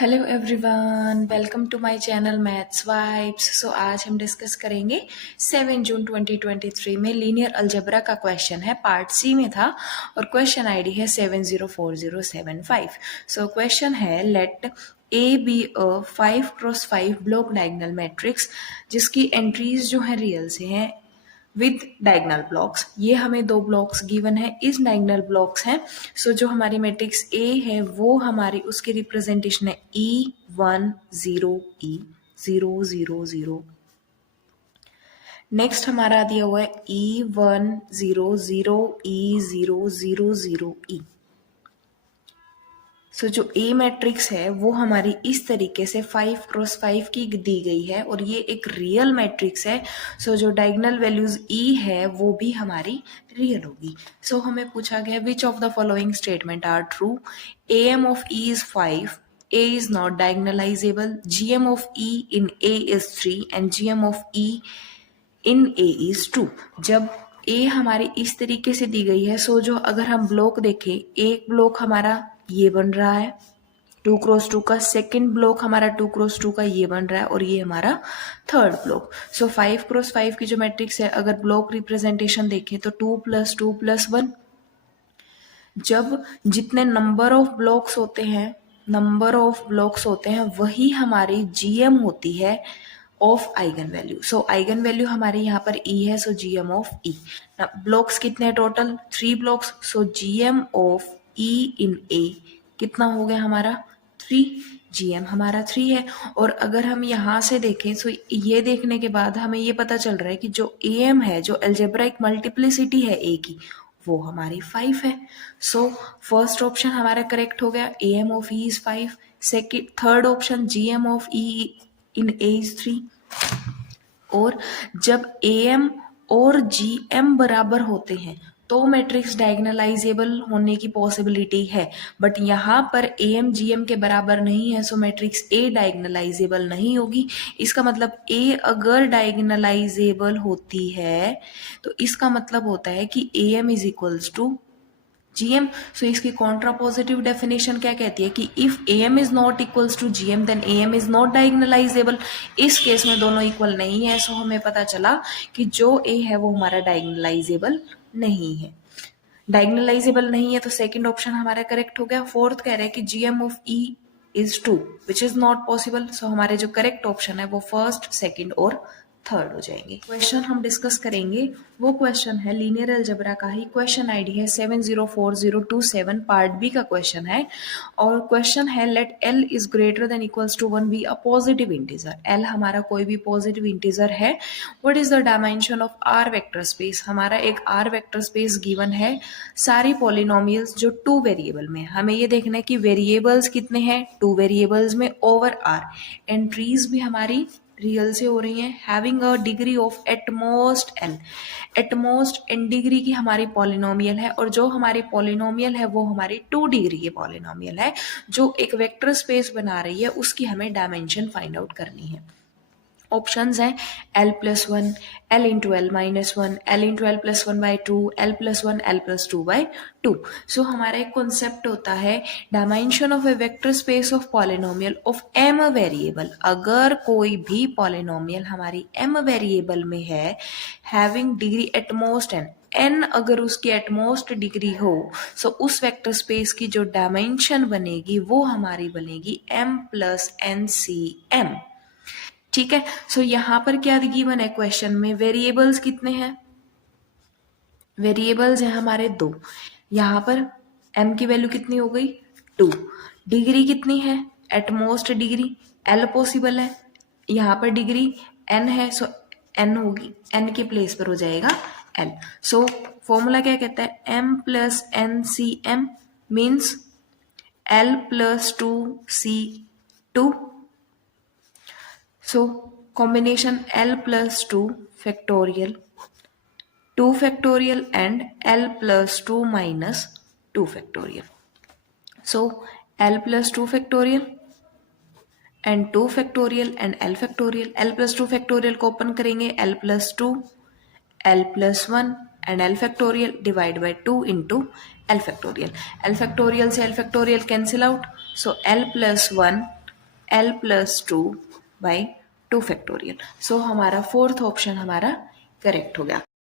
Hello everyone, welcome to my channel Maths Vibes. So आज हम discuss करेंगे 7 जून 2023 में लीनियर अलजेब्रा का क्वेश्चन है, पार्ट सी में था और क्वेश्चन आईडी है 704075। सो क्वेश्चन है let A be a 5x5 block diagonal matrix जिसकी एंट्रीज जो है रियल से हैं विद डायगोनल ब्लॉक्स। ये हमें दो ब्लॉक्स गिवन है, इस डायगोनल ब्लॉक्स हैं। सो जो हमारी मैट्रिक्स ए है वो हमारी उसकी रिप्रेजेंटेशन है E10E000। नेक्स्ट हमारा दिया हुआ है E100E000E। सो जो ए मैट्रिक्स है वो हमारी इस तरीके से 5x5 की दी गई है और ये एक रियल मैट्रिक्स है। सो जो डायगोनल वैल्यूज ई है वो भी हमारी रियल होगी। सो हमें पूछा गया which of the following statement are true. AM of E is 5, A is not diagonalizable, GM of E in A is 3 and GM of E in A is 2। जब ए हमारी इस तरीके से दी गई है, सो जो अगर हम ब्लॉक देखें, एक ब्लॉक हमारा ये बन रहा है 2x2 का, सेकेंड ब्लॉक हमारा 2x2 का ये बन रहा है और ये हमारा थर्ड ब्लॉक। सो 5x5 की जो मैट्रिक्स है, अगर ब्लॉक रिप्रेजेंटेशन देखें तो 2+2+1। जब जितने नंबर ऑफ ब्लॉक्स होते हैं वही हमारी जीएम होती है of eigenvalue. So eigenvalue हमारी यहाँ पर ई है, so GM of E. Blocks कितने total 3 blocks, so GM of E in A कितना हो गया हमारा 3, जीएम हमारा 3 है। और अगर हम यहाँ से देखें, सो ये देखने के बाद हमें ये पता चल रहा है कि जो एम है, जो अलजेब्राइक मल्टीप्लिसिटी है ए की, वो हमारी 5 है। सो फर्स्ट ऑप्शन हमारा करेक्ट हो गया, M of E is 5। Second third option GM of E in A is 3। और जब एम और जीएम बराबर होते हैं तो मैट्रिक्स डायगोनलाइजेबल होने की पॉसिबिलिटी है, बट यहाँ पर एम जीएम के बराबर नहीं है, सो मैट्रिक्स ए डायगोनलाइजेबल नहीं होगी। इसका मतलब ए अगर डायगोनलाइजेबल होती है तो इसका मतलब होता है कि M is equals to GM। So इसकी कॉन्ट्रापोजिटिव डेफिनेशन क्या कहती है कि if AM is not equals to GM then AM is not diagonalizable. इस केस में दोनों इक्वल नहीं है, सो हमें पता चला कि जो A है वो हमारा डायगोनलाइजेबल नहीं है। डायगोनलाइजेबल नहीं है तो सेकंड ऑप्शन हमारा करेक्ट हो गया। फोर्थ कह रहे हैं कि GM of E is 2 which is not possible. So हमारे जो करेक्ट ऑप्शन है वो फर्स्ट, सेकंड और थर्ड हो जाएंगे। क्वेश्चन हम डिस्कस करेंगे वो क्वेश्चन है लीनियर अलजेब्रा का ही, क्वेश्चन आईडी है 704027, पार्ट बी का क्वेश्चन है। और क्वेश्चन है let L is greater than equals to 1 be a positive integer. L हमारा कोई भी पॉजिटिव इंटीजर है। What is the dimension of R vector space. हमारा एक R वेक्टर स्पेस गिवन है, सारी पॉलिनोमियल्स जो 2 वेरिएबल में। हमें ये देखना है कि वेरिएबल्स कितने हैं 2 वेरिएबल्स में ओवर R। एंट्रीज भी हमारी रियल से हो रही है, having a degree of at most L. At most N degree की हमारी पॉलिनोमियल है और जो हमारी पॉलिनोमियल है वो हमारी 2 डिग्री की पॉलिनोमियल है जो एक वेक्टर स्पेस बना रही है, उसकी हमें डायमेंशन फाइंड आउट करनी है। ऑप्शंस हैं L+1, L into L minus 1, L into L plus 1/2, L+1, L+2/2। सो हमारा एक कॉन्सेप्ट होता है dimension of A vector space of polynomial of m variable. अगर कोई भी पॉलिनोमियल हमारी m वेरिएबल में है, हैविंग डिग्री एटमोस्ट n अगर उसकी एटमोस्ट डिग्री हो, सो उस वेक्टर स्पेस की जो डायमेंशन बनेगी वो हमारी बनेगी m+nCm। ठीक है। सो यहाँ पर क्या गिवन है क्वेश्चन में, वेरिएबल्स कितने हैं, वेरिएबल्स हैं हमारे 2। यहाँ पर m की वैल्यू कितनी हो गई 2, डिग्री कितनी है एटमोस्ट डिग्री, L पॉसिबल है, यहाँ पर डिग्री n है, सो n होगी, n के प्लेस पर हो जाएगा L। सो फॉर्मूला क्या कहता है m+nCm means L+2C2। So combination L+2 factorial, 2 factorial and L+2 minus 2 factorial. So L+2 factorial and 2 factorial and L factorial। L+2 factorial को ओपन करेंगे, L+2, L+1 and L factorial divide by 2 into L factorial। L factorial से L factorial cancel out, so L+1 L+2 by 2 factorial. So हमारा fourth option हमारा correct हो गया।